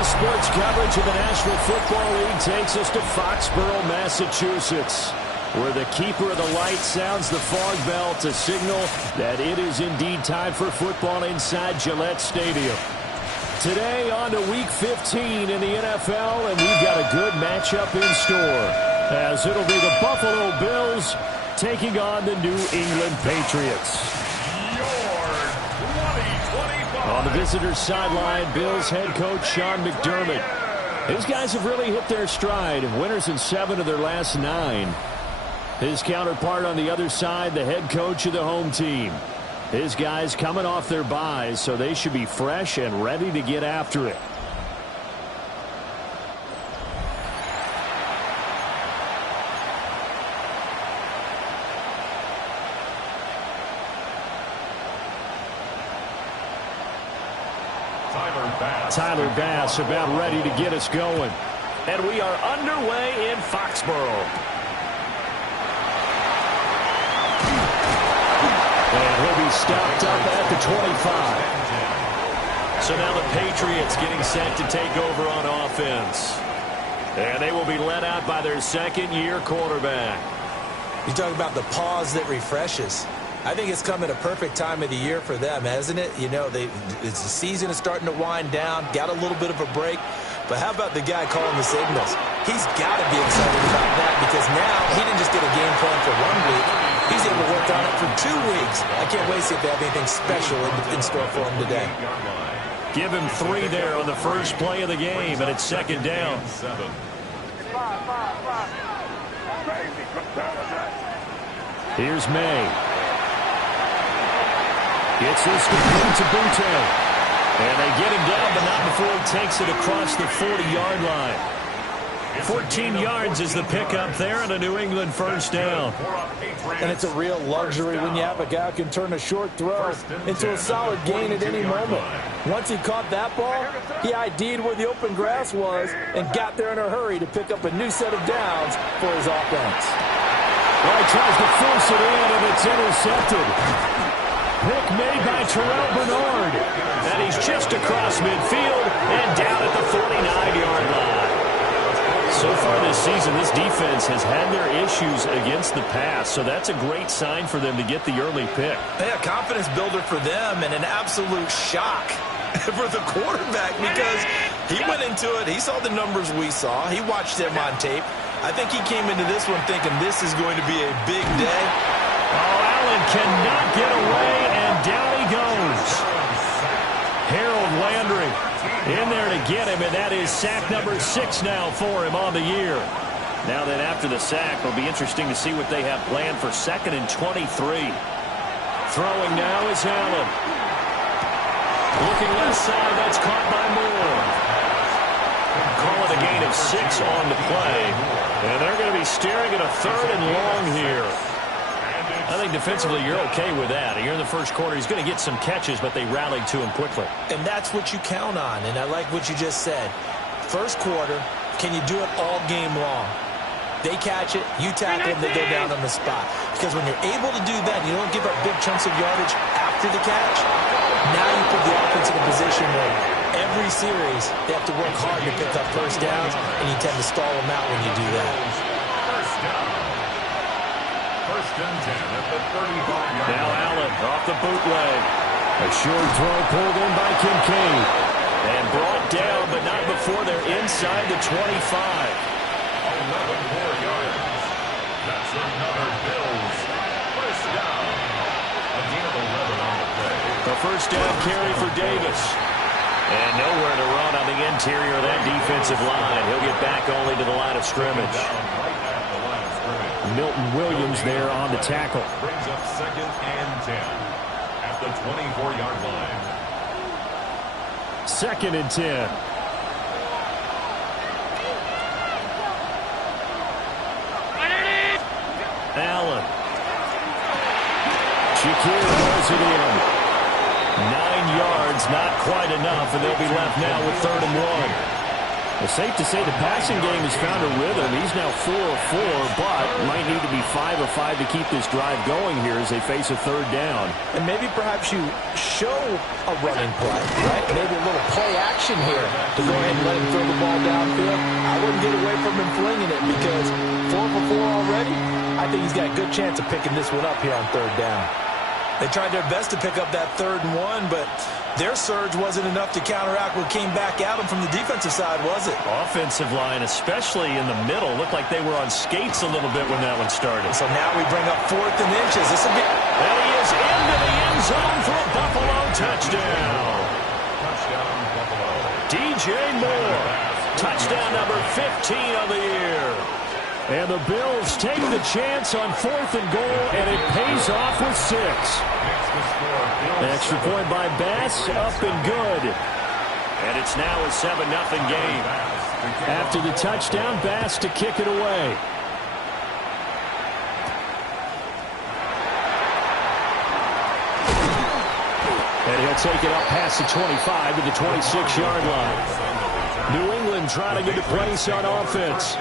Today's sports coverage of the National Football League takes us to Foxborough, Massachusetts, where the keeper of the light sounds the fog bell to signal that it is indeed time for football inside Gillette Stadium. Today on to Week 15 in the NFL, and we've got a good matchup in store, as it'll be the Buffalo Bills taking on the New England Patriots. On the visitor's sideline, Bills head coach Sean McDermott. His guys have really hit their stride, winners in 7 of their last 9. His counterpart on the other side, the head coach of the home team. His guys coming off their byes, so they should be fresh and ready to get after it. Tyler Bass about ready to get us going. And we are underway in Foxborough. And he'll be stopped up at the 25. So now the Patriots getting set to take over on offense. And they will be led out by their second-year quarterback. You talk about the pause that refreshes. I think it's come at a perfect time of the year for them, hasn't it? You know, the season is starting to wind down, got a little bit of a break. But how about the guy calling the signals? He's got to be excited about that because now he didn't just get a game plan for 1 week. He's able to work on it for 2 weeks. I can't wait to see if they have anything special in store for him today. Give him 3 there on the first play of the game, and it's second down. Here's May. Gets this to Butte. And they get him down, but not before he takes it across the 40-yard line. 14 yards is the pickup there, and a New England first down. And it's a real luxury when you have a guy who can turn a short throw into a solid gain at any moment. Once he caught that ball, he ID'd where the open grass was and got there in a hurry to pick up a new set of downs for his offense. Well, he tries to force it in, and it's intercepted. Pick made by Terrell Bernard. And he's just across midfield and down at the 49-yard line. So far this season, this defense has had their issues against the pass, so that's a great sign for them to get the early pick. Yeah, confidence builder for them and an absolute shock for the quarterback because he went into it. He saw the numbers we saw. He watched them on tape. I think he came into this one thinking this is going to be a big day. Oh, Allen cannot get away, and down he goes. Harold Landry in there to get him, and that is sack number 6 now for him on the year. Now then, after the sack, it'll be interesting to see what they have planned for 2nd and 23. Throwing now is Allen. Looking left side, that's caught by Moore. Call it a gain of 6 on the play. And they're going to be staring at a 3rd and long here. I think defensively you're okay with that. Here in the first quarter, he's going to get some catches, but they rallied to him quickly. And that's what you count on, and I like what you just said. First quarter, can you do it all game long? They catch it, you tackle them, they go down on the spot. Because when you're able to do that, you don't give up big chunks of yardage after the catch, now you put the offense in a position where every series they have to work hard to pick up first downs, and you tend to stall them out when you do that. Now Allen off the bootleg. A short throw pulled in by Kincaid. And brought down, but not before they're inside the 25. 11 more yards. That's another Bills. First down. A gain of 11 on the play. The first down carry for Davis. And nowhere to run on the interior of that defensive line. He'll get back only to the line of scrimmage. Milton Williams there on the tackle. Brings up 2nd and 10 at the 24-yard line. 2nd and 10. Allen. Shakir rolls it in. 9 yards, not quite enough, and they'll be left now with 3rd and 1. It's safe to say the passing game has found a rhythm. He's now 4 of 4, but might need to be 5 of 5 to keep this drive going here as they face a third down. And maybe perhaps you show a running play, right? Maybe a little play action here to go ahead and let him throw the ball downfield. I wouldn't get away from him flinging it because 4 for 4 already. I think he's got a good chance of picking this one up here on third down. They tried their best to pick up that 3rd and 1, but their surge wasn't enough to counteract what came back at them from the defensive side, was it? Offensive line, especially in the middle, looked like they were on skates a little bit when that one started. So now we bring up 4th and inches. This will be... And he is into the end zone for a Buffalo touchdown. Touchdown, Buffalo. DJ Moore, touchdown number 15 of the year. And the Bills take the chance on 4th and goal, and it pays off with 6. Extra point by Bass, up and good. And it's now a 7-0 game. After the touchdown, Bass to kick it away. And he'll take it up past the 25 to the 26-yard line. New England trying to get a place on offense.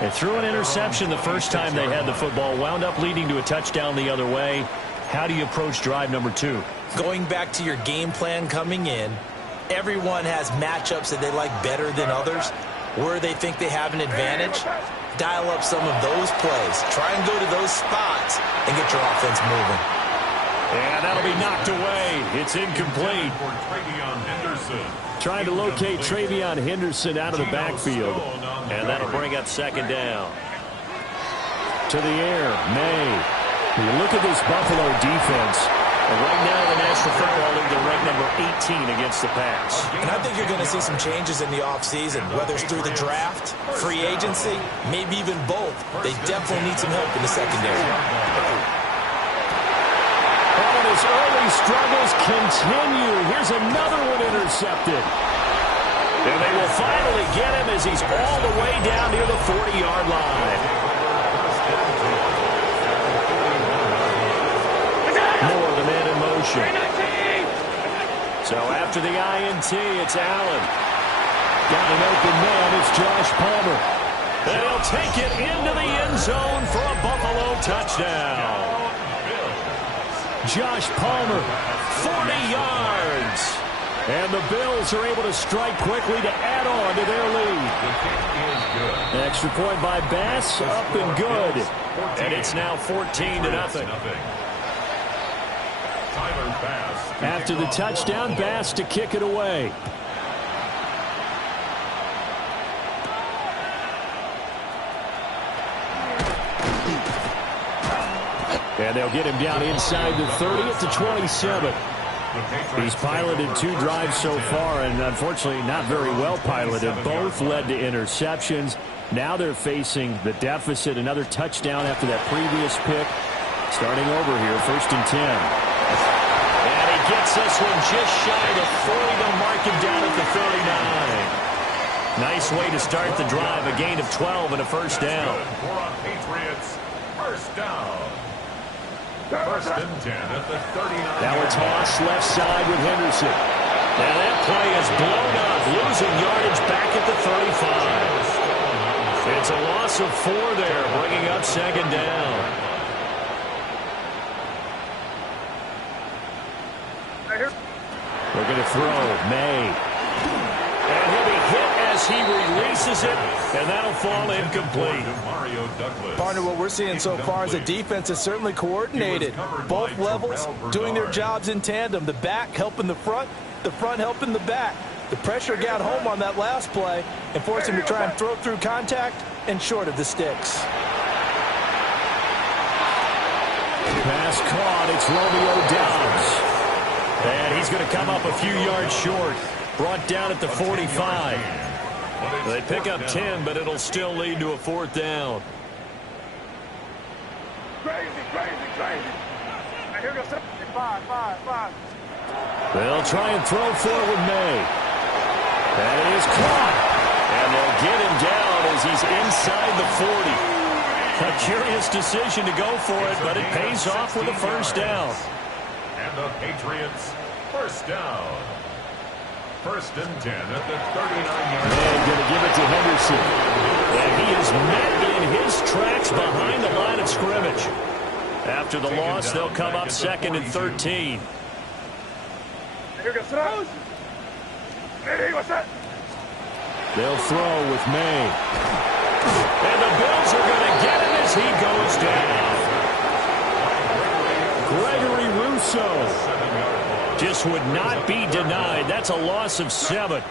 They threw an interception the first time they had the football, wound up leading to a touchdown the other way. How do you approach drive number 2? Going back to your game plan coming in, everyone has matchups that they like better than others. Where they think they have an advantage, dial up some of those plays. Try and go to those spots and get your offense moving. And that'll be knocked away. It's incomplete. Trying to locate Travion Henderson out of the backfield. And that'll bring up 2nd down. To the air, May. You look at this Buffalo defense. And right now, the National Football League, they're ranked number 18 against the pass. And I think you're going to see some changes in the offseason, whether it's through the draft, free agency, maybe even both. They definitely need some help in the secondary. And his early struggles continue. Here's another one intercepted. And they will finally get him as he's all the way down near the 40-yard line. More the man in motion. So after the INT, it's Allen. Got an open man. It's Josh Palmer. And he'll take it into the end zone for a Buffalo touchdown. Josh Palmer, 40 yards. And the Bills are able to strike quickly to add on to their lead. Extra point by Bass, up and good. And it's now 14-0. After the touchdown, Bass to kick it away. And they'll get him down inside the 30 at the 27. He's piloted 2 drives so far, and unfortunately not very well piloted. Both led to interceptions. Now they're facing the deficit. Another touchdown after that previous pick. Starting over here, 1st and 10. And he gets this one just shy of the 40. They'll mark him down at the 39. Nice way to start the drive. A gain of 12 and a 1st down. Patriots, 1st down. 1st and 10 at the 39. Now a toss left side with Henderson. Now that play is blown up, losing yardage back at the 35. It's a loss of 4 there, bringing up 2nd down. They're going to throw. May. And he'll be hit as he releases it, and that'll fall incomplete. Partner, what we're seeing so far is the defense is certainly coordinated. Both levels doing their jobs in tandem. The back helping the front helping the back. The pressure got home on that last play and forced him to try and throw through contact and short of the sticks. Pass caught. It's Romeo Doubs. And he's going to come up a few yards short. Brought down at the 45. They pick up 10, but it'll still lead to a 4th down. Crazy. Here goes 5. They'll try and throw forward May. And it is caught. And they'll get him down as he's inside the 40. A curious decision to go for it, but it pays off with a 1st down. And the Patriots, 1st down. First and 10 at the 39-yard line. And going to give it to Henderson. And he is met in his tracks behind the line of scrimmage. After the loss, they'll come up second and 13. They'll throw with May. And the Bills are going to get him as he goes down. Gregory Rousseau just would not be denied. That's a loss of 7.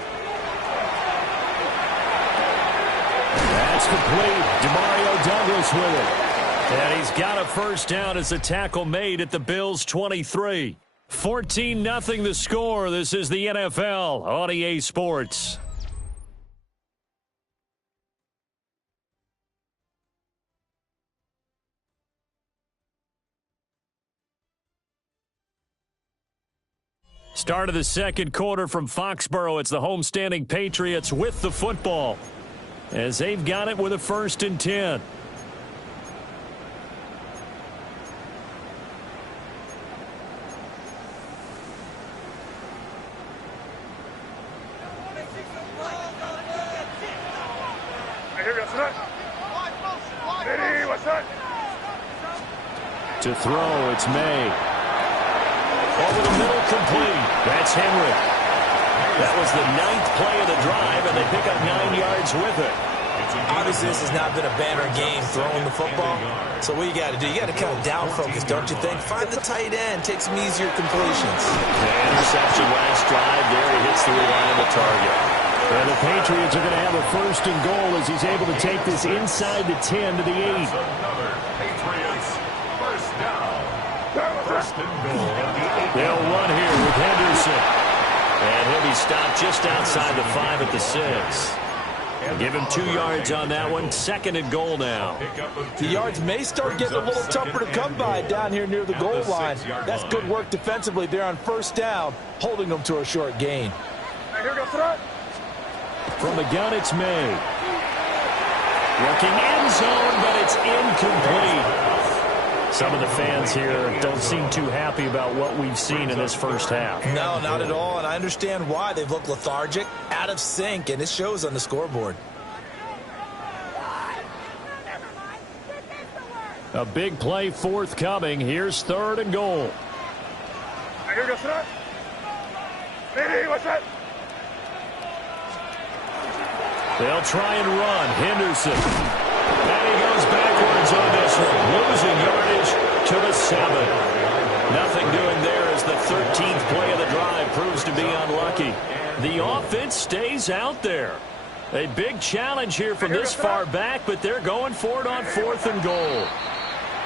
That's complete. Demario Douglas with it. And he's got a first down as the tackle made at the Bills' 23. 14-0 the score. This is the NFL on EA Sports. Start of the second quarter from Foxborough. It's the homestanding Patriots with the football, as they've got it with a first and 10. To throw, it's May. Over the middle, complete. That's Henry. That was the 9th play of the drive, and they pick up 9 yards with it. Obviously, this has not been a banner game throwing the football. So what you got to do, you got to kind of down focus, don't you think? Find the tight end, take some easier completions. The interception last drive there. He hits the reliable target. And the Patriots are going to have a first and goal as he's able to take this inside the 10 to the 8. Another Patriots first down. First and goal at the 8. They'll run here with Henderson. And he'll be stopped just outside the 5 at the 6. Give him 2 yards on that one. Second and goal now. The yards may start getting a little tougher to come by down here near the goal line. That's good work defensively there on first down, holding them to a short gain. From the gun, it's May. Looking end zone, but it's incomplete. Some of the fans here don't seem too happy about what we've seen in this first half. No, not at all, and I understand why. They've looked lethargic, out of sync, and it shows on the scoreboard. A big play forthcoming. Here's third and goal. They'll try and run. Henderson. And he goes backwards on this one. Losing yardage to the 7. Nothing doing there as the 13th play of the drive proves to be unlucky. The offense stays out there. A big challenge here from this far back, but they're going for it on 4th and goal.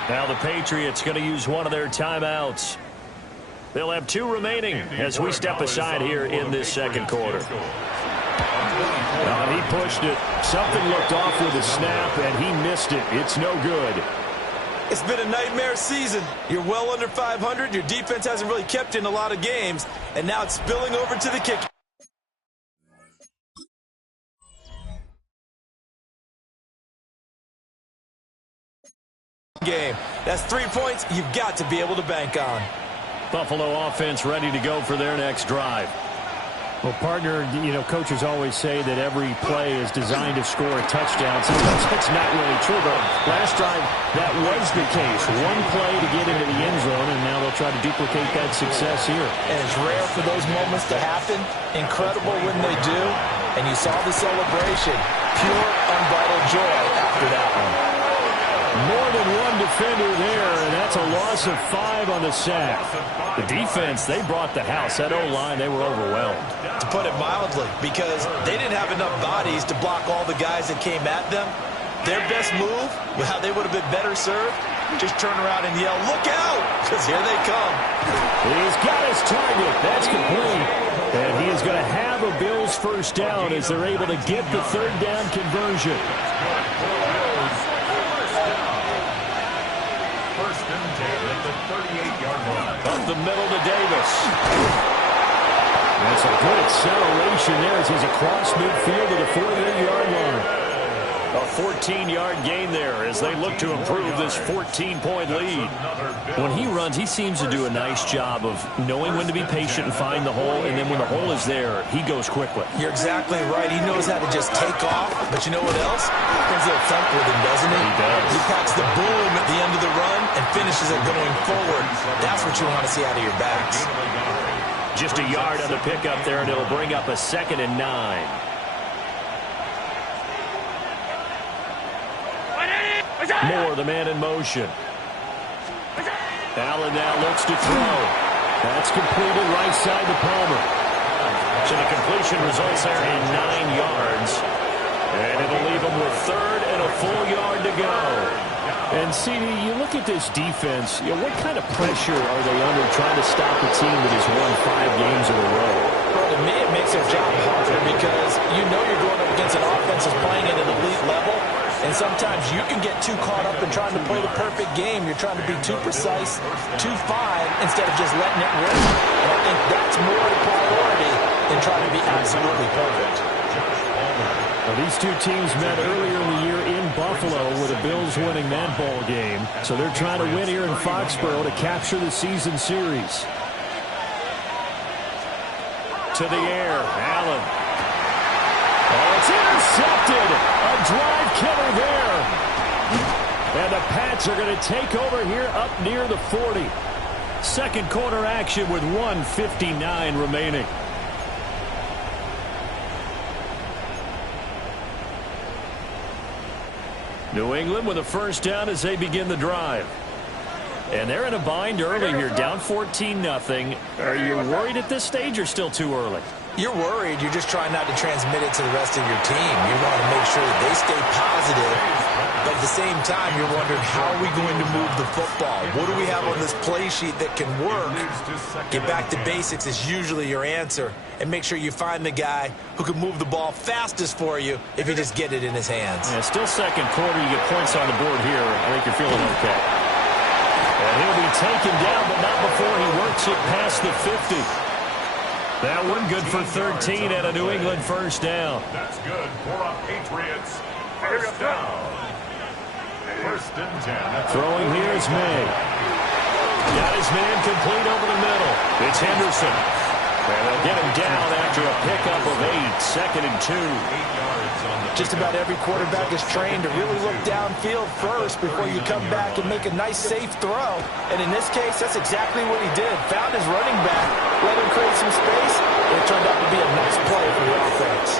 Now the Patriots going to use one of their timeouts. They'll have 2 remaining as we step aside here in this second quarter. He pushed it. Something looked off with a snap, and he missed it. It's no good. It's been a nightmare season. You're well under 500. Your defense hasn't really kept in a lot of games, and now it's spilling over to the kick game. That's 3 points you've got to be able to bank on. Buffalo offense ready to go for their next drive. Well, partner, coaches always say that every play is designed to score a touchdown. Sometimes that's not really true, but last drive, that was the case. One play to get into the end zone, and now they'll try to duplicate that success here. And it's rare for those moments to happen. Incredible when they do. And you saw the celebration. Pure, unbridled joy after that one. More than one defender there, and that's a loss of 5 on the sack. The defense, they brought the house. That O-line, they were overwhelmed. To put it mildly, because they didn't have enough bodies to block all the guys that came at them. Their best move, how they would have been better served, just turn around and yell, "Look out!" because here they come. He's got his target. That's complete. And he is going to have a Bills first down as they're able to get the third down conversion. First and 10 at the 38-yard line. Up the middle to Davis. That's a good acceleration there as he's across midfield to the 48-yard line. A 14-yard gain there as they look to improve this 14-point lead. When he runs, he seems to do a nice job of knowing when to be patient and find the hole, and then when the hole is there, he goes quickly. You're exactly right. He knows how to just take off, but you know what else? There's a little thump with him, doesn't he? He does. He packs the boom at the end of the run and finishes it going forward. That's what you want to see out of your backs. Just a yard on the pickup there, and it'll bring up a 2nd and 9. Moore, the man in motion. Allen now looks to throw. That's completed right side to Palmer. So the completion results there in 9 yards. And it'll leave him with 3rd and a full yard to go. And, CD, you look at this defense, what kind of pressure are they under trying to stop a team that has won 5 games in a row? Well, to me, it makes their job harder because you know you're going up against an offense that's playing at an elite level. And sometimes you can get too caught up in trying to play the perfect game. You're trying to be too precise, too fine, instead of just letting it rip. And I think that's more the priority than trying to be absolutely perfect. Now, these two teams met earlier in the year in Buffalo with the Bills winning that ball game. So they're trying to win here in Foxborough to capture the season series. To the air, Allen. Oh, it's intercepted. A drive killer there. And the Pats are going to take over here up near the 40. Second quarter action with 1:59 remaining. New England with a first down as they begin the drive. And they're in a bind early here, down 14-0. Are you worried at this stage or still too early? You're worried. You're just trying not to transmit it to the rest of your team. You want to make sure that they stay positive. But at the same time, you're wondering, how are we going to move the football? What do we have on this play sheet that can work? Get back to basics is usually your answer. And make sure you find the guy who can move the ball fastest for you if you just get it in his hands. Yeah, still second quarter. You get points on the board here. I think you're feeling okay. And he'll be taken down, but not before he works it past the 50. That one good for 13 and a New England first down. That's good for a Patriots first down. 1st and 10. Throwing here is May. Got his man complete over the middle. It's Henderson. And they'll get him down after a pickup of 8. 2nd and 2. 8 yards on the Just about every quarterback is trained to really look downfield first before you come back and make a nice, safe throw. And in this case, that's exactly what he did. Found his running back, let him create some space, and it turned out to be a nice play for the offense.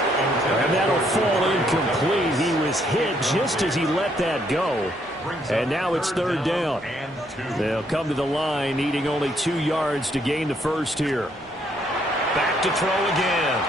And that'll fall incomplete. He was hit just as he let that go. And now it's 3rd down. They'll come to the line, needing only 2 yards to gain the first here. Back to throw again.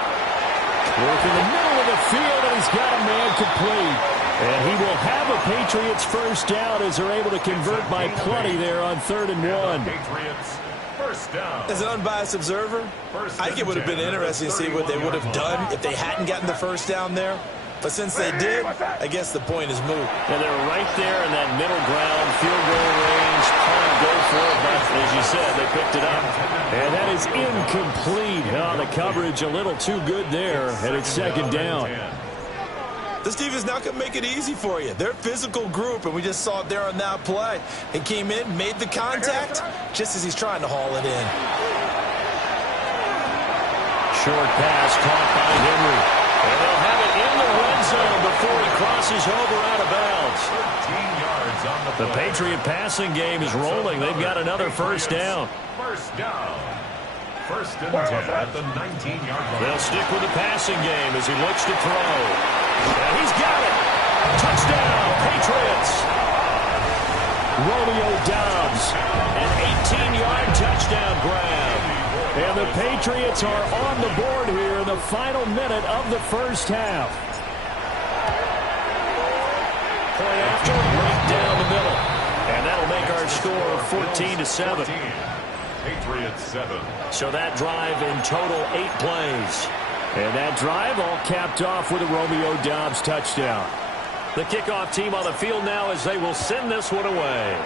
Work in the middle of the field, and he's got a man complete. And he will have a Patriots first down as they're able to convert by plenty there on 3rd and 1. Patriots first down. As an unbiased observer, I think it would have been interesting to see what they would have done if they hadn't gotten the first down there. But since they did, I guess the point is moot. And they're right there in that middle ground, field goal range, trying to go for it, but as you said, they picked it up. And that is incomplete. Oh, the coverage a little too good there, and it's 2nd down. This defense now can make it easy for you. They're a physical group, and we just saw it there on that play. He came in, made the contact, just as he's trying to haul it in. Short pass caught by Henry. And they'll have it in the red zone before he crosses over out of bounds. 13 yards on the The Patriot passing game is rolling. They've got another first down. First down. 1st and 10 at the 19-yard line. They'll stick with the passing game as he looks to throw. And he's got it. Touchdown, Patriots. Romeo Doubs, an 18-yard touchdown grab. And the Patriots are on the board here in the final minute of the first half. Play after, right down the middle. And that'll make our score 14-7. Patriots 7. So that drive in total 8 plays. And that drive all capped off with a Romeo Doubs touchdown. The kickoff team on the field now as they will send this one away.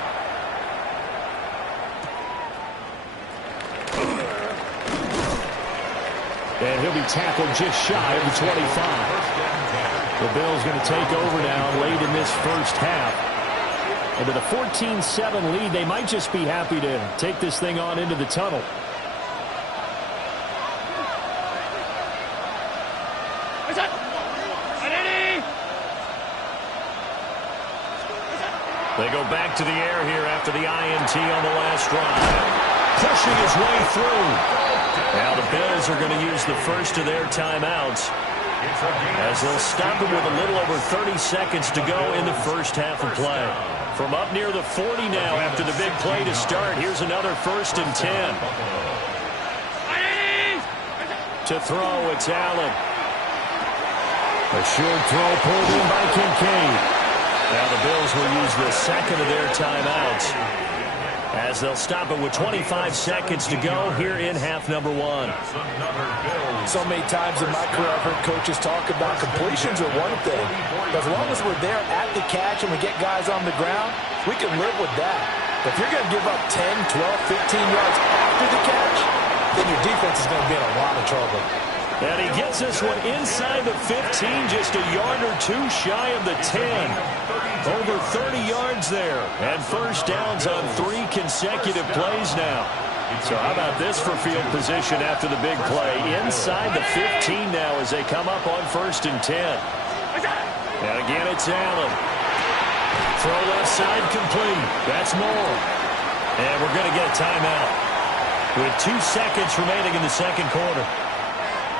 And he'll be tackled just shy of the 25. The Bills going to take over now late in this first half. And with a 14-7 lead, they might just be happy to take this thing on into the tunnel. They go back to the air here after the INT on the last drive. Pushing his way through. Now the Bills are going to use the first of their timeouts as they'll stop him with a little over 30 seconds to go in the first half of play. From up near the 40 now after the big play to start, here's another 1st and 10. To throw, it's Allen. A short throw pulled in by Kincaid. Now the Bills will use the second of their timeouts as they'll stop it with 25 seconds to go here in half number 1. So many times in my career I've heard coaches talk about completions are one thing. But as long as we're there at the catch and we get guys on the ground, we can live with that. But if you're going to give up 10, 12, 15 yards after the catch, then your defense is going to be in a lot of trouble. And he gets this one inside the 15, just a yard or two shy of the 10. Over 30 yards there. And first downs on 3 consecutive plays now. So how about this for field position after the big play? Inside the 15 now as they come up on 1st and 10. And again, it's Allen. Throw left side complete. That's Moore. And we're going to get a timeout with 2 seconds remaining in the second quarter.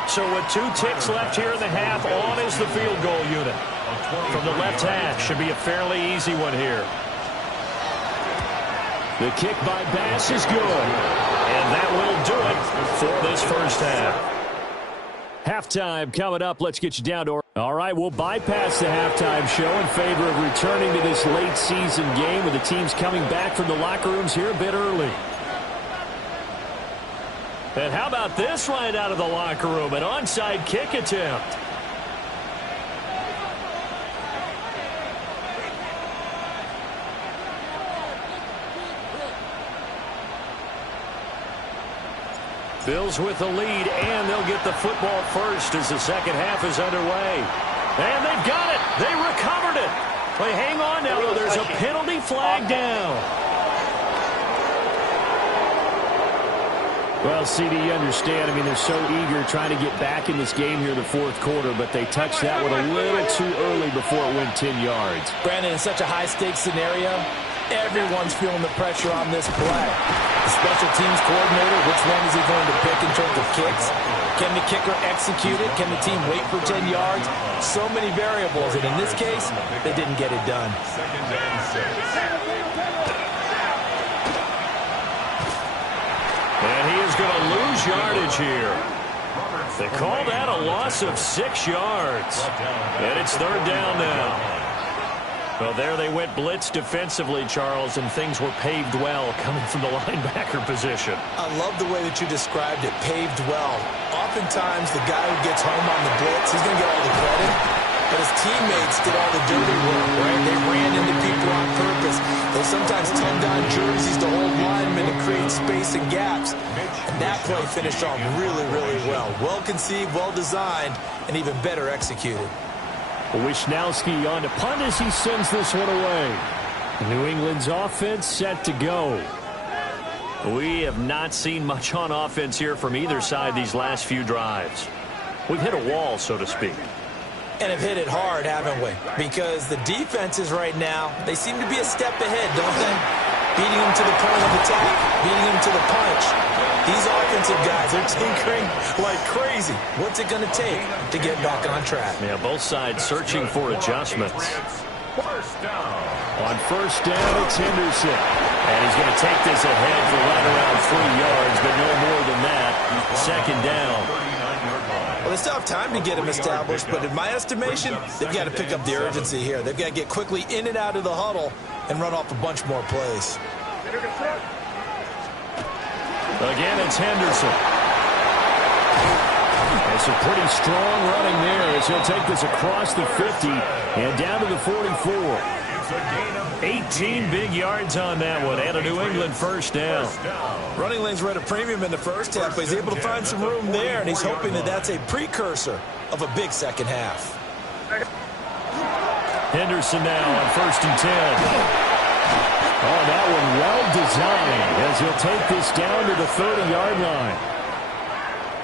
So with 2 ticks left here in the half, on is the field goal unit. From the left hash, should be a fairly easy one here. The kick by Bass is good. And that will do it for this first half. Halftime coming up. Let's get you down to... All right, we'll bypass the halftime show in favor of returning to this late season game with the teams coming back from the locker rooms here a bit early. And how about this right out of the locker room? An onside kick attempt. Bills with the lead, and they'll get the football first as the second half is underway. And they've got it. They recovered it. Wait, hang on now, though. There's a penalty flag down. Well, CD, you understand. I mean, they're so eager trying to get back in this game here in the fourth quarter, but they touched that one a little too early before it went 10 yards. Brandon, in such a high-stakes scenario, everyone's feeling the pressure on this play. The special teams coordinator, which one is he going to pick in terms of kicks? Can the kicker execute it? Can the team wait for 10 yards? So many variables, and in this case, they didn't get it done. And he is going to lose yardage here. They call that a loss of 6 yards. And it's third down now. Well, there they went blitz defensively, Charles, and things were paved well coming from the linebacker position. I love the way that you described it, paved well. Oftentimes, the guy who gets home on the blitz, he's going to get all the credit. But his teammates did all the dirty work, right? They ran into people on purpose. They sometimes tugged on jerseys to hold linemen and create space and gaps. And that play finished off really, really well. Well conceived, well designed, and even better executed. Wisnowski on to punt as he sends this one away. New England's offense set to go. We have not seen much on offense here from either side these last few drives. We've hit a wall, so to speak. And have hit it hard, haven't we? Because the defenses right now, they seem to be a step ahead, don't they? Beating them to the point of attack, beating them to the punch. These offensive guys, they're tinkering like crazy. What's it going to take to get back on track? Yeah, both sides searching for adjustments. First down. On first down, it's Henderson. And he's going to take this ahead for right around 3 yards, but no more than that. Second down. Well, they still have time to get him established, but in my estimation, they've got to pick up the urgency here. They've got to get quickly in and out of the huddle and run off a bunch more plays. Again, it's Henderson. It's a pretty strong running there as he'll take this across the 50 and down to the 44. 18 big yards on that one and a New England first down. Running lanes were at a premium in the first half, but he's able to find some room there, and he's hoping that that's a precursor of a big second half. Henderson now on 1st and 10. Oh, that one well designed as he'll take this down to the 30-yard line.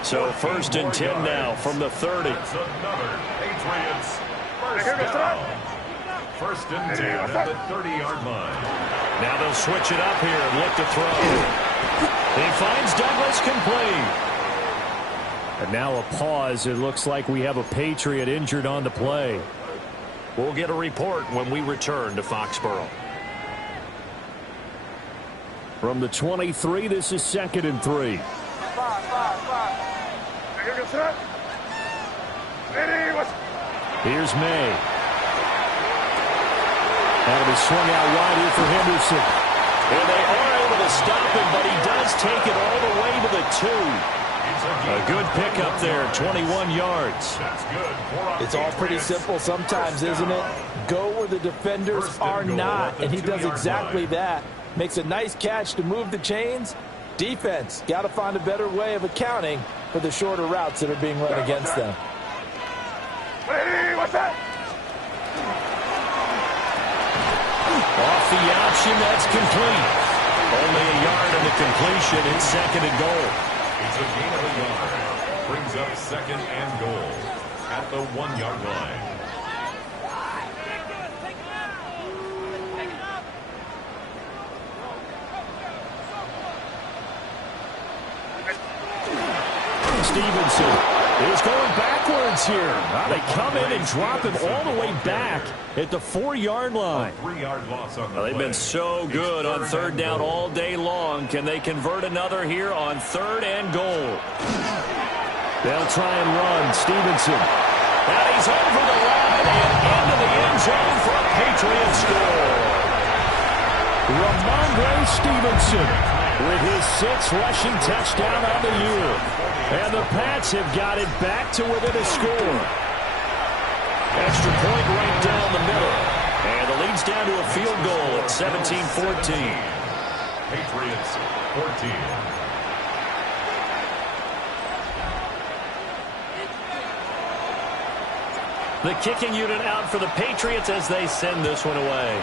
So 1st and 10 now from the 30. That's another Patriots first down. 1st and 10 at the 30-yard line. Now they'll switch it up here and look to throw. He finds Douglas complete. And now a pause. It looks like we have a Patriot injured on the play. We'll get a report when we return to Foxborough. From the 23, this is 2nd and 3. Here's May. That'll be swung out wide here for Henderson. And they are able to stop him, but he does take it all the way to the 2. A good pickup there, 21 yards. That's good. It's all pretty simple sometimes, isn't it? Go where the defenders are not, and he does exactly that. Makes a nice catch to move the chains. Defense, got to find a better way of accounting for the shorter routes that are being run against them. What's that? Off the option, that's complete. Only a yard on the completion. It's 2nd and goal. It's a gain of a yard. Brings up 2nd and goal at the 1-yard line. Stevenson is going backwards here. Now they come in and drop him all the way back at the 4-yard line. 3-yard loss on the They've been so good on 3rd down all day long. Can they convert another here on 3rd and goal? They'll try and run. Stevenson. And he's over the line and into the end zone for a Patriot score. Ramondre Stevenson with his 6th rushing touchdown on the year. And the Pats have got it back to within a score. Extra point right down the middle. And the lead's down to a field goal at 17-14. Patriots 14. The kicking unit out for the Patriots as they send this one away.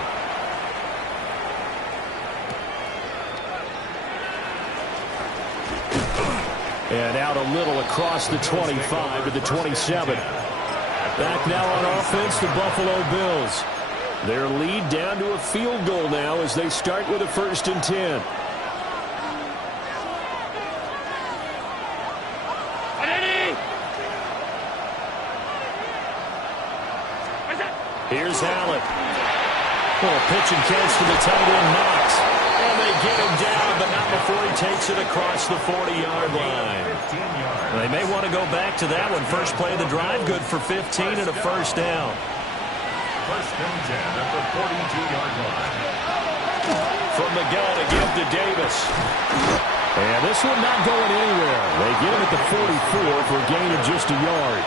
And out a little across the 25 to the 27. Back now on offense, the Buffalo Bills. Their lead down to a field goal now as they start with a 1st and 10. Here's Allen. Pitch and catch to the tight end, Knox. And they get him down, but not before he takes it across the 40-yard line. They may want to go back to that one. First play of the drive, good for 15 and a 1st down. 1st and 10 at the 42-yard line. From the gun, a give to Davis. And this one not going anywhere. They get him at the 44 for a gain of just a yard.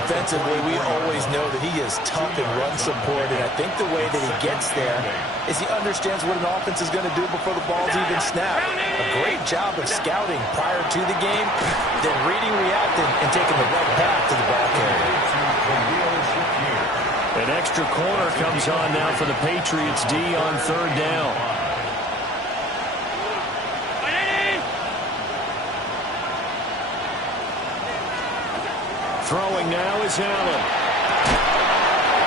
Defensively, we always know that he is tough and run support, and I think the way that he gets there is he understands what an offense is going to do before the ball's even snapped. A great job of scouting prior to the game, then reading, reacting, and taking the right path to the ball carrier. An extra corner comes on now for the Patriots D on 3rd down. Throwing now is Allen.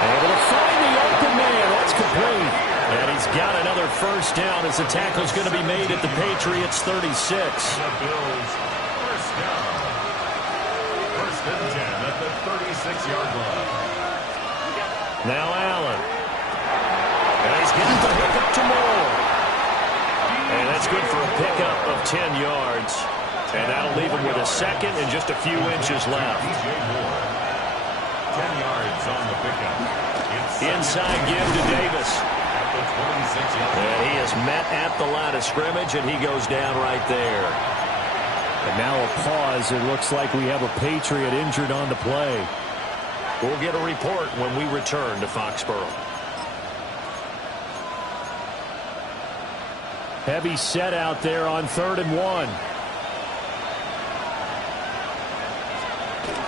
Able to find the open man. That's complete. And he's got another 1st down as the tackle's going to be made at the Patriots 36. The Bills 1st down. 1st and 10 at the 36-yard line. Now Allen. And he's getting the hook up to Moore. And that's good for a pickup of 10 yards. And that'll leave him with a 2nd and just a few inches left. 10 yards on the pickup. Inside give to Davis. At the 26-yard line. And he is met at the line of scrimmage, and he goes down right there. And now a pause. It looks like we have a Patriot injured on the play. We'll get a report when we return to Foxborough. Heavy set out there on 3rd and 1.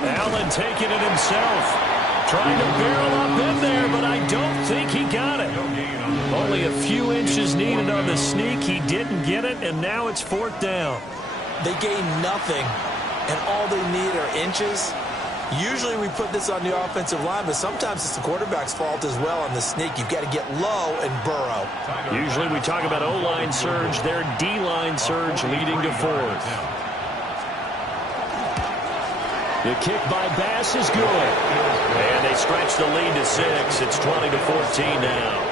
Allen taking it himself. Trying to barrel up in there, but I don't think he got it. Only a few inches needed on the sneak. He didn't get it, and now it's 4th down. They gain nothing, and all they need are inches. Usually we put this on the offensive line, but sometimes it's the quarterback's fault as well on the sneak. You've got to get low and burrow. Usually we talk about O-line surge. Their D-line surge leading to 4th. The kick by Bass is good. And they stretch the lead to 6. It's 20-14 now.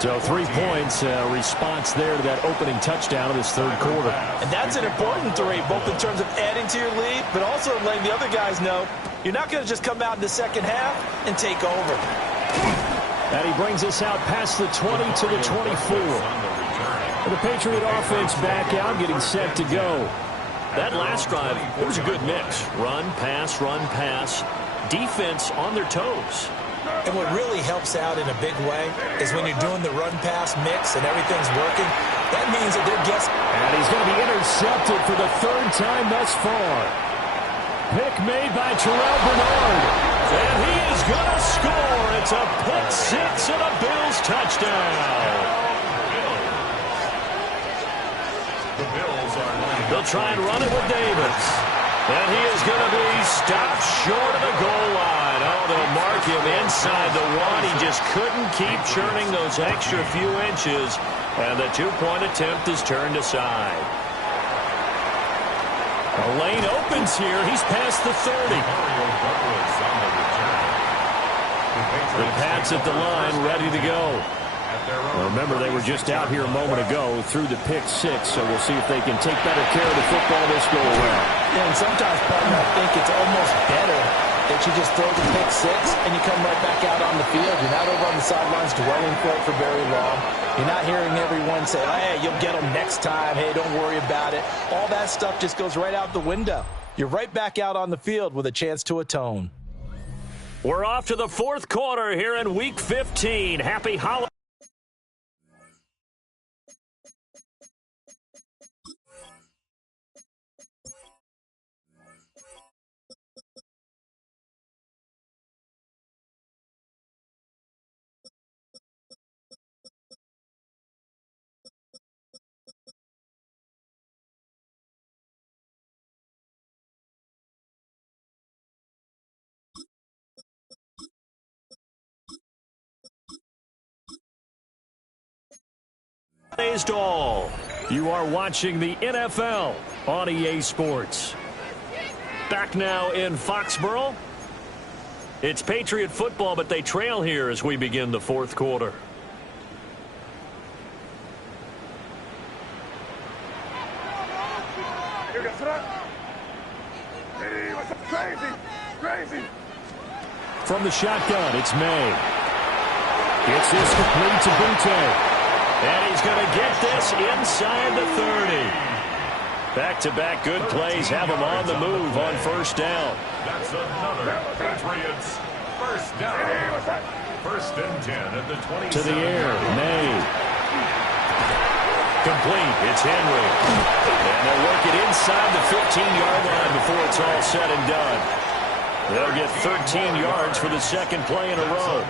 So 3 points, response there to that opening touchdown of this 3rd quarter. And that's an important 3, both in terms of adding to your lead, but also letting the other guys know you're not going to just come out in the second half and take over. And he brings us out past the 20 to the 24. And the Patriot offense back out, getting set to go. That last drive, it was a good mix. Run, pass, defense on their toes. And what really helps out in a big way is when you're doing the run-pass mix and everything's working, that means that they're guessing. And he's going to be intercepted for the 3rd time thus far. Pick made by Terrell Bernard. And he is going to score. It's a pick 6 and a Bills touchdown. They'll try and run it with Davis. And he is going to be stopped short of the goal line. Oh, they'll mark him inside the 1. He just couldn't keep churning those extra few inches. And the 2-point attempt is turned aside. A lane opens here. He's past the 30. The Pats at the line, ready to go. Well, remember, they were just out here a moment ago through the pick 6, so we'll see if they can take better care of the football this go around. Yeah, and sometimes, partner, I think it's almost better that you just throw the pick 6 and you come right back out on the field. You're not over on the sidelines dwelling for it for very long. You're not hearing everyone say, hey, you'll get them next time. Hey, don't worry about it. All that stuff just goes right out the window. You're right back out on the field with a chance to atone. We're off to the 4th quarter here in Week 15. Happy holidays. All. You are watching the NFL on EA Sports. Back now in Foxborough. It's Patriot football, but they trail here as we begin the 4th quarter. From the shotgun, it's May. Gets this complete to Butte. And he's going to get this inside the 30. Back-to-back good plays have him on the move on 1st down. That's another Patriots first down. 1st and 10 at the 20. To the air, May. Complete, it's Henry. And they'll work it inside the 15-yard line before it's all said and done. They'll get 13 yards for the 2nd play in a row.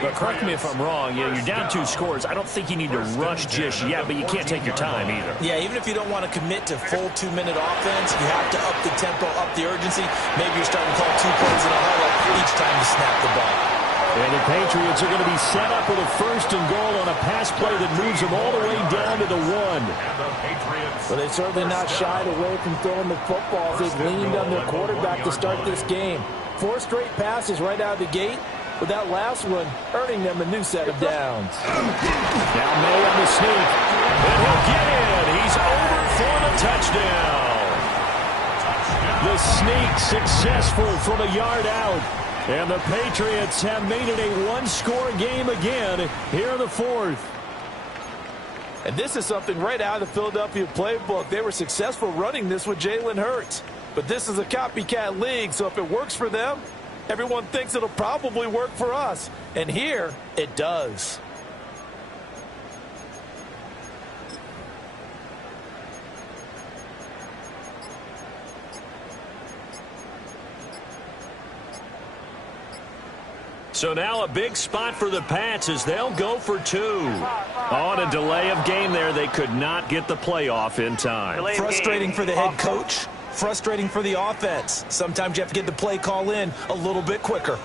But correct me if I'm wrong, you're down 2 scores. I don't think you need to rush just yet, but you can't take your time either. Yeah, even if you don't want to commit to full 2-minute offense, you have to up the tempo, up the urgency. Maybe you're starting to call 2 plays in a huddle each time you snap the ball. And the Patriots are going to be set up with a 1st and goal on a pass play that moves them all the way down to the 1. But they've certainly not shied away from throwing the football. They've leaned on their quarterback to start this game. 4 straight passes right out of the gate, with that last one earning them a new set of downs. Now May on the sneak. And he'll get in. He's over for the touchdown. The sneak successful from a yard out. And the Patriots have made it a 1-score game again here in the 4th. And this is something right out of the Philadelphia playbook. They were successful running this with Jalen Hurts. But this is a copycat league, so if it works for them, everyone thinks it'll probably work for us. And here, it does. So now a big spot for the Pats as they'll go for 2. On a delay of game there, they could not get the playoff in time. Frustrating for the head coach. Frustrating for the offense. Sometimes you have to get the play call in a little bit quicker.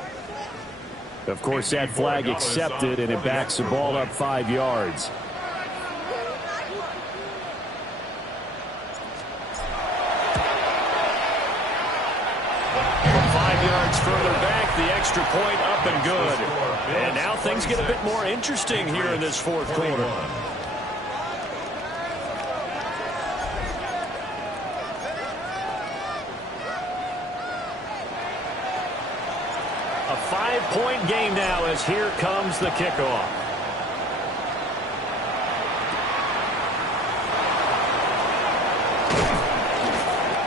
Of course, that flag accepted, and it backs the ball up 5 yards. From 5 yards further back, the extra point up and good. And now things get a bit more interesting here in this fourth quarter. A 5-point game now as here comes the kickoff.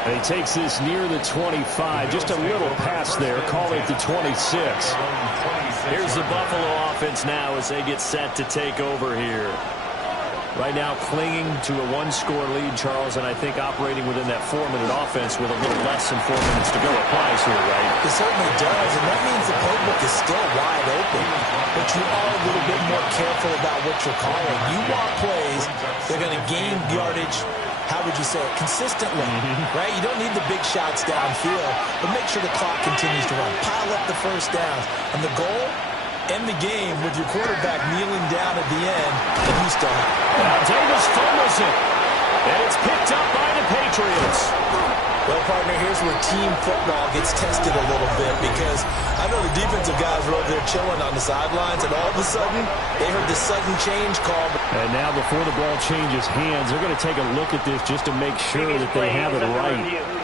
And he takes this near the 25. Just a little pass there. Call it the 26. Here's the Buffalo offense now as they get set to take over here. Right now clinging to a 1-score lead, Charles, and I think operating within that 4-minute offense with a little less than 4 minutes to go applies here, right? It certainly does, and that means the playbook is still wide open. But you are a little bit more careful about what you're calling. You want plays, they're going to gain yardage, how would you say it, consistently, right? You don't need the big shots downfield, but make sure the clock continues to run. Pile up the first downs. And the goal? End the game with your quarterback kneeling down at the end, and you still have it. Now Davis fumbles it, and it's picked up by the Patriots. Well, partner, here's where team football gets tested a little bit because I know the defensive guys were over there chilling on the sidelines, and all of a sudden, they heard the sudden change call. And now before the ball changes hands, they're going to take a look at this just to make sure that they have it right.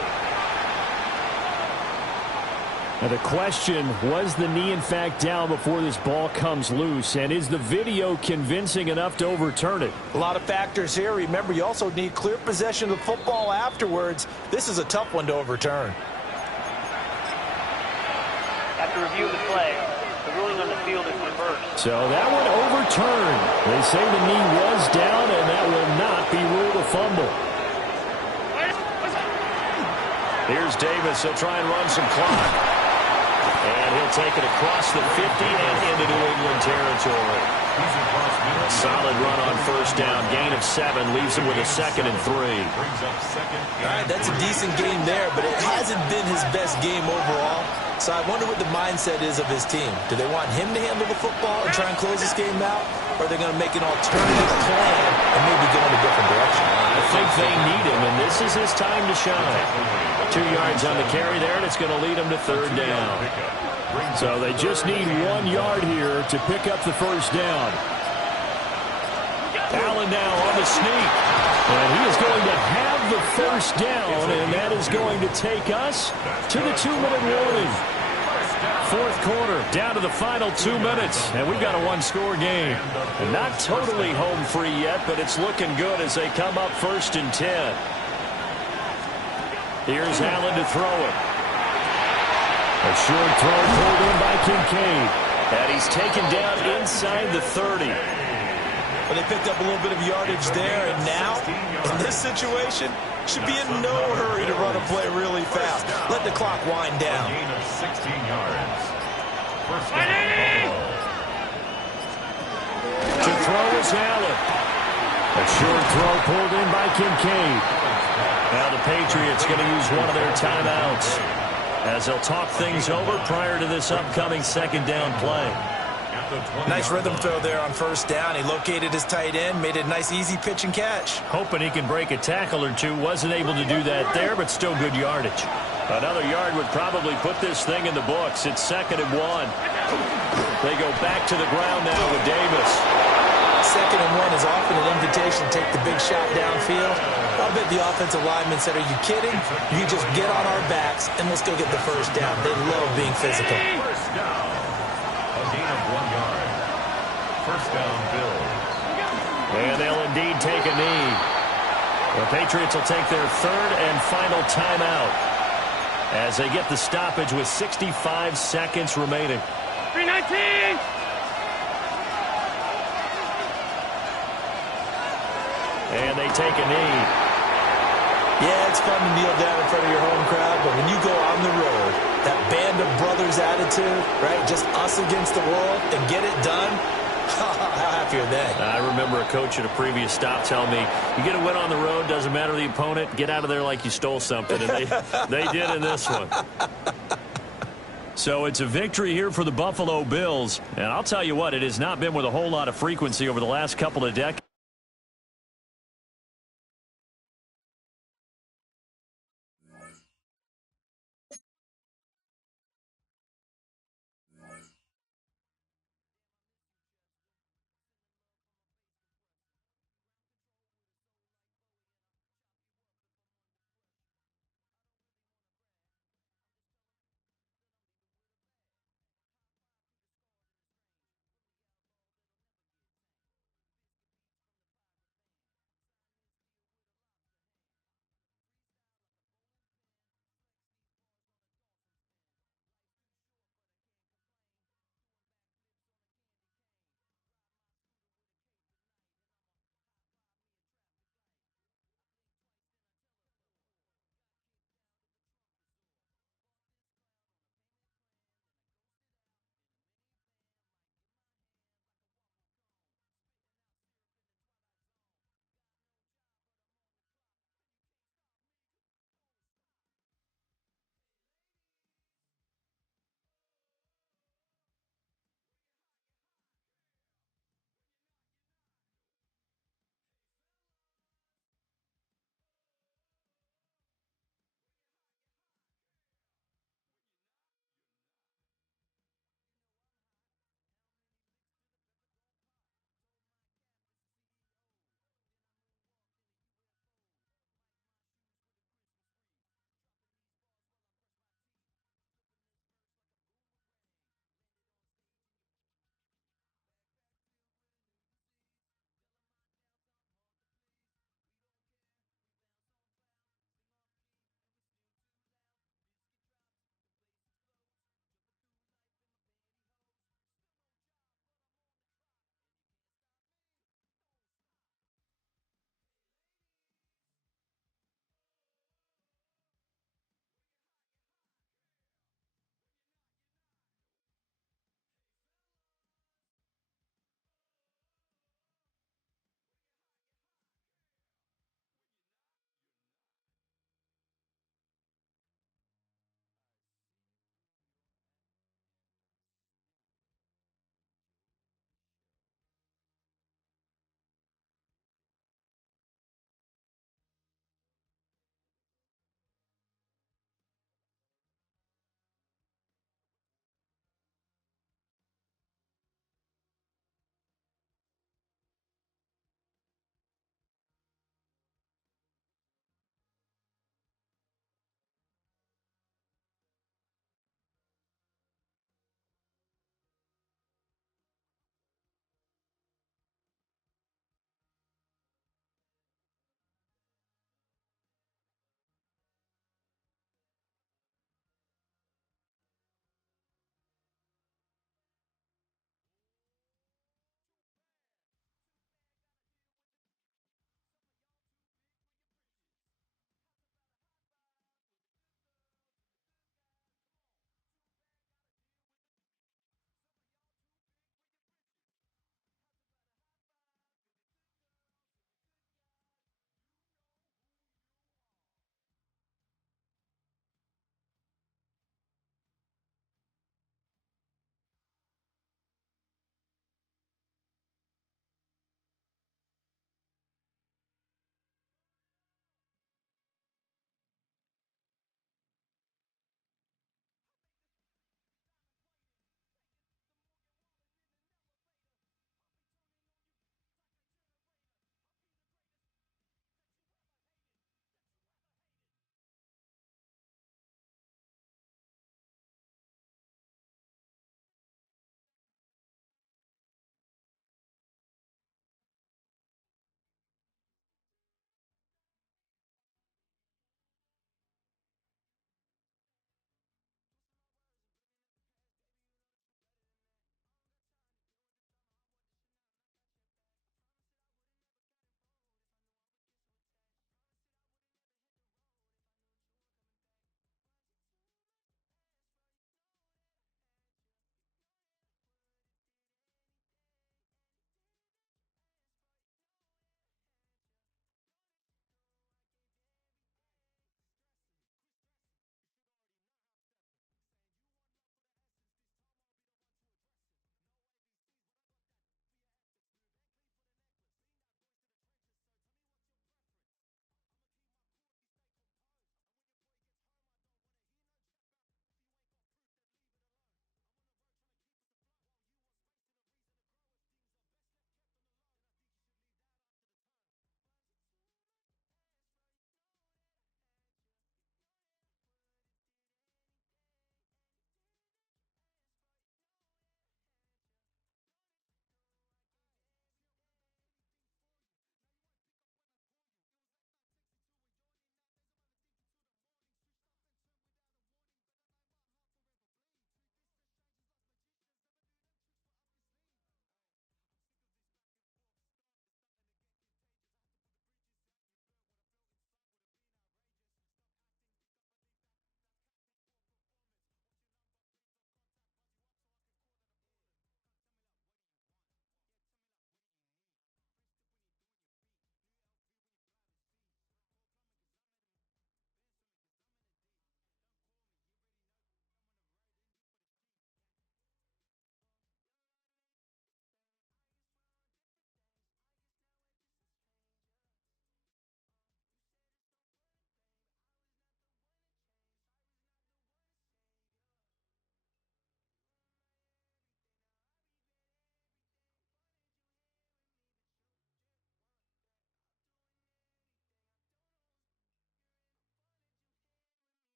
Now the question, was the knee in fact down before this ball comes loose? And is the video convincing enough to overturn it? A lot of factors here. Remember, you also need clear possession of the football afterwards. This is a tough one to overturn. After review of the play, the ruling on the field is reversed. So that one overturned. They say the knee was down, and that will not be ruled a fumble. Here's Davis. He'll try and run some clock. And he'll take it across the 50 and into New England territory. A solid run on first down. Gain of 7 leaves him with a 2nd and 3. All right, that's a decent game there, but it hasn't been his best game overall. So I wonder what the mindset is of his team. Do they want him to handle the football and try and close this game out? Or are they going to make an alternative plan and maybe go in a different direction? I think they need him, and this is his time to shine. 2 yards on the carry there, and it's going to lead him to 3rd down. So they just need 1 yard here to pick up the first down. Allen now on the sneak. And he is going to have the first down, and that is going to take us to the 2-minute warning. Fourth quarter, down to the final 2 minutes, and we've got a 1-score game. And not totally home free yet, but it's looking good as they come up 1st and 10. Here's Allen to throw it. A short throw pulled in by Kincaid. And he's taken down inside the 30. Well, they picked up a little bit of yardage there, and now, in this situation, should be in no hurry to run a play really fast. Let the clock wind down. Gain of 16 yards. First down. To throw is Allen. A short throw pulled in by Kincaid. Now the Patriots going to use one of their timeouts as they'll talk things over prior to this upcoming 2nd down play. Nice rhythm throw there on first down. He located his tight end, made it a nice easy pitch and catch. Hoping he can break a tackle or two. Wasn't able to do that there, but still good yardage. Another yard would probably put this thing in the books. It's 2nd and 1. They go back to the ground now with Davis. 2nd and 1 is often an invitation to take the big shot downfield. I bet the offensive lineman said, are you kidding? You just get on our backs and let's go get the first down. They love being physical. First down. A gain of 1 yard. First down, Bills. And they'll indeed take a knee. The Patriots will take their 3rd and final timeout as they get the stoppage with 65 seconds remaining. 319! And they take a knee. Yeah, it's fun to kneel down in front of your home crowd, but when you go on the road, that band of brothers attitude, right? Just us against the world and get it done. How happy are they? I remember a coach at a previous stop telling me, you get a win on the road, doesn't matter the opponent, get out of there like you stole something. And they did in this one. So it's a victory here for the Buffalo Bills. And I'll tell you what, it has not been with a whole lot of frequency over the last couple of decades.